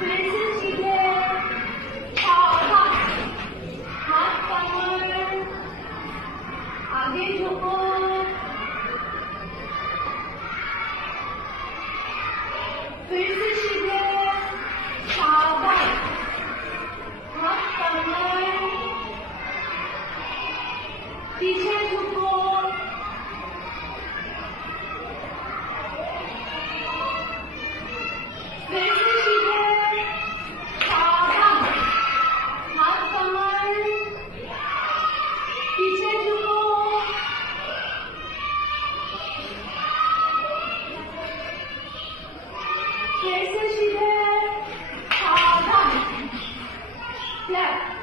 फिर से सीधे सावधान हाथ कमर आगे झुको फिर से सीधे सावधान हाथ कमर पीछे झुको फिर से सीधे सावधान हाथ कमर पीछे झुको फिर से सीधे सावधान लेफ्ट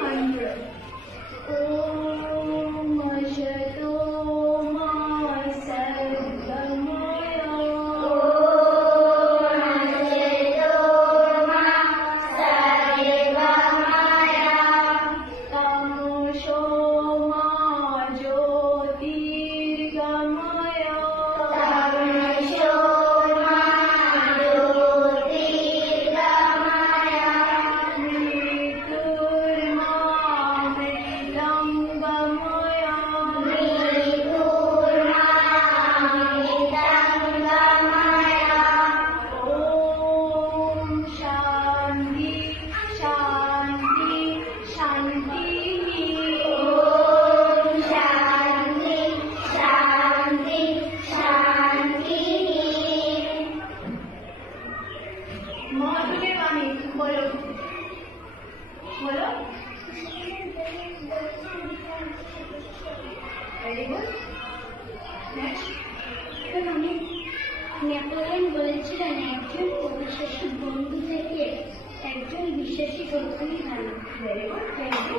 मंत्र ओम अशतो मा सद्गमय तमसो मा ज्योतिर्गमय मृत्युर्मा मृतं गमय ॐ शान्ति शान्ति महत्व के वाणी बोलो बोलो वेरी गुड नेक्स्ट নেপোলিয়ন বলেছিলেন একজন অবিশ্বাসী বন্ধু থেকে একজন বিশ্বাসী বন্ধুই ভালো। वेरी गुड थैंक यू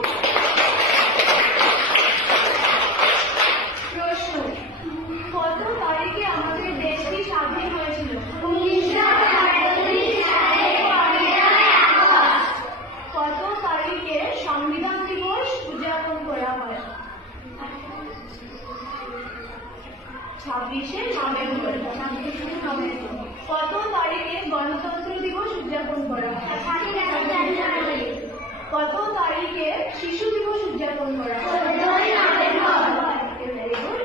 প্রশ্ন কত তারিখে আমাদের দেশটি স্বাধীন হয়েছিল কত তারিখে সংবিধান দিবস উদযাপন করা হয় 26শে নভেম্বর কত তারিখে গণতন্ত্র দিবস উদযাপন করা হয় কত তারিখে শিশু দিবস উদযাপন করা হয় Very good.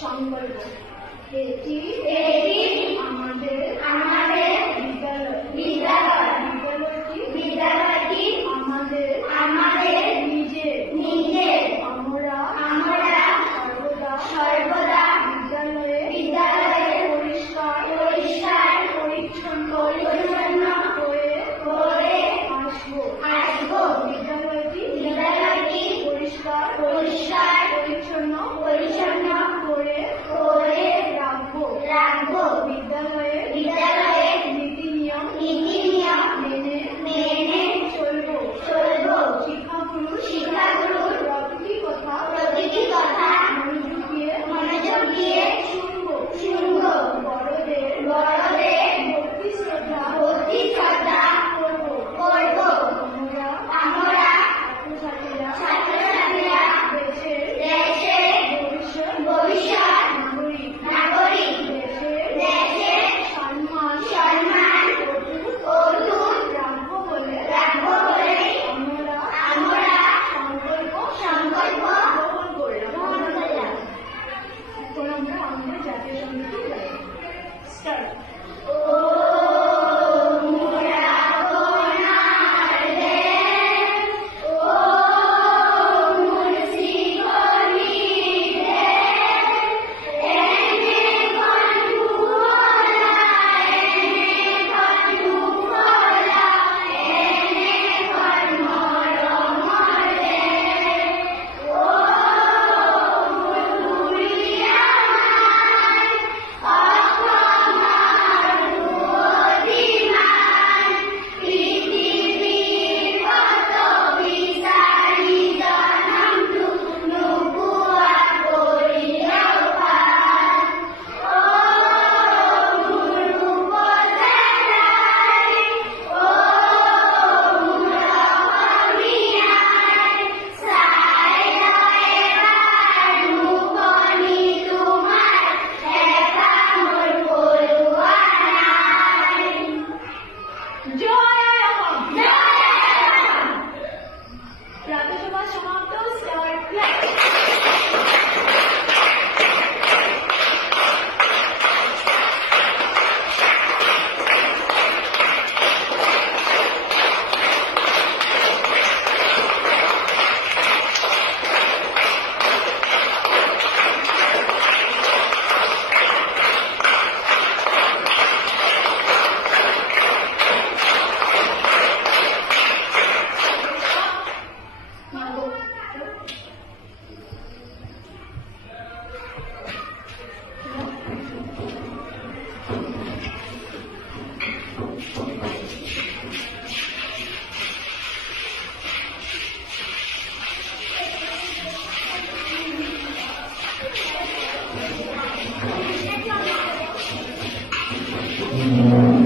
সংকল্প এটি আমাদের বিদ্যালয়টি আমাদের নিজের আমরা সর্বদা বিদ্যালয়ে পরিষ্কার পরিচ্ছন্ন হয়ে আসবো বিদ্যালয়টি পরিষ্কার পরিচ্ছন্ন করে হয়।